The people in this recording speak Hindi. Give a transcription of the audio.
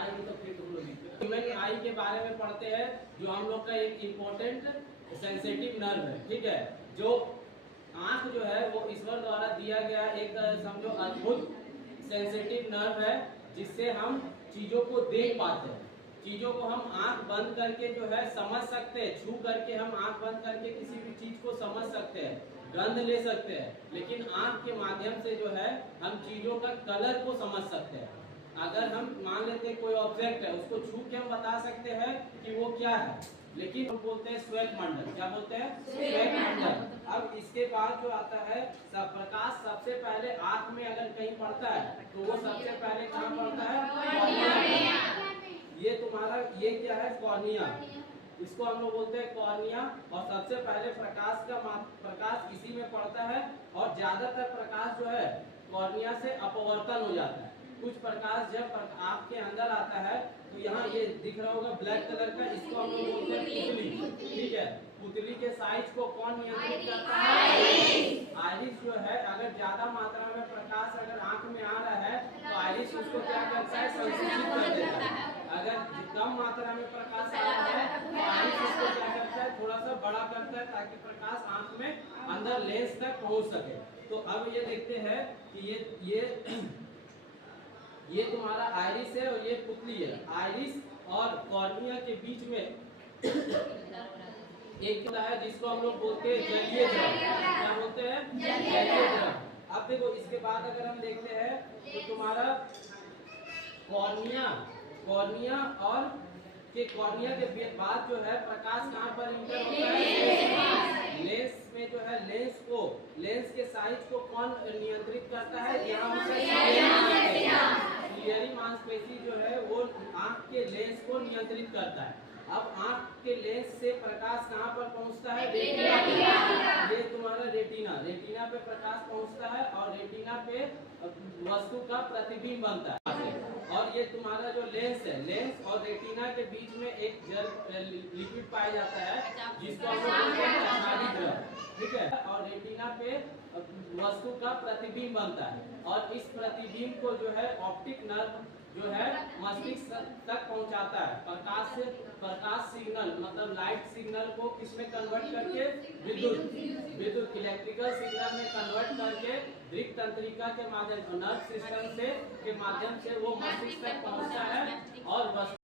ह्यूमन आई के बारे में पढ़ते हैं, जो हम लोग का एक इम्पोर्टेंट सेंसिटिव नर्व है। ठीक है, जो आंख जो है वो ईश्वर द्वारा दिया गया एक समझो अद्भुत सेंसिटिव नर्व है, जिससे हम चीजों को देख पाते हैं। चीजों को हम आंख बंद करके जो है समझ सकते हैं, छू करके हम आंख बंद करके किसी भी चीज को समझ सकते हैं, गंध ले सकते हैं, लेकिन आंख के माध्यम से जो है हम चीजों का कलर को समझ सकते हैं। अगर हम मान लेते हैं कोई ऑब्जेक्ट है, उसको छू के हम बता सकते हैं कि वो क्या है, लेकिन हम बोलते हैं श्वेत मंडल। क्या बोलते हैं? श्वेत मंडल। अब इसके बाद जो आता है प्रकाश सबसे पहले आंख में अगर कहीं पड़ता है तो वो सबसे पहले कहाँ पड़ता है? ये तुम्हारा ये क्या है? कॉर्निया। इसको हम लोग बोलते हैं कॉर्निया। और सबसे पहले प्रकाश इसी में पड़ता है, और ज्यादातर प्रकाश जो है कॉर्निया से अपवर्तन हो जाता है। कुछ प्रकाश जब आपके अंदर आता है तो यहाँ ये दिख रहा होगा ब्लैक कलर का, इसको हम लोग बोलते हैं पुतली। ठीक है, पुतली के साइज को कौन नियंत्रित करता है? आइरिस जो है, अगर ज्यादा मात्रा में प्रकाश अगर आंख में आ रहा है तो आइरिस उसको क्या करता है? संकुचित कर देता है। अगर कम मात्रा में प्रकाश आ रहा है तो आइरिस उसको क्या करता है? थोड़ा सा बड़ा करता है, ताकि प्रकाश आंख में अंदर लेंस तक पहुंच सके। तो अब ये देखते हैं कि ये तुम्हारा आइरिस है और ये पुतली है। आइरिस और कॉर्निया के बीच में एक होता है जिसको हम लोग बोलते हैं जलीय द्रव। क्या बोलते हैं? जलीय द्रव। अब देखो, इसके बाद अगर हम देखते हैं तो तुम्हारा कॉर्निया और कॉर्निया के बाद जो है प्रकाश कहाँ पर इंटर होता है? लेंस में जो है लेंस के साइज को कौन नियंत्रित करता है? क्लियरी मांसपेशी जो है वो आंख के लेंस को नियंत्रित करता है। अब आंख के लेंस से प्रकाश कहाँ पर पहुँचता है? ये तुम्हारा रेटिना पे प्रकाश पहुँचता है, और रेटिना पे वस्तु का प्रतिबिंब बनता है। और ये तुम्हारा जो लेंस है, लेंस और रेटिना के बीच में एक लिक्विड पाया जाता है जिसको हम लोग बोलते हैं नाड़ी द्रव। ठीक है, और रेटिना पे वस्तु का प्रतिबिंब बनता है, और इस प्रतिबिंब को जो है ऑप्टिक नर्व जो है मस्तिष्क तक पहुंचाता है। प्रकाश सिग्नल मतलब लाइट सिग्नल को किसमें कन्वर्ट करके? विद्युत इलेक्ट्रिकल सिग्नल में कन्वर्ट करके दृक तंत्रिका के माध्यम, नर्व सिस्टम के माध्यम से वो मस्तिष्क तक पहुंचता है, और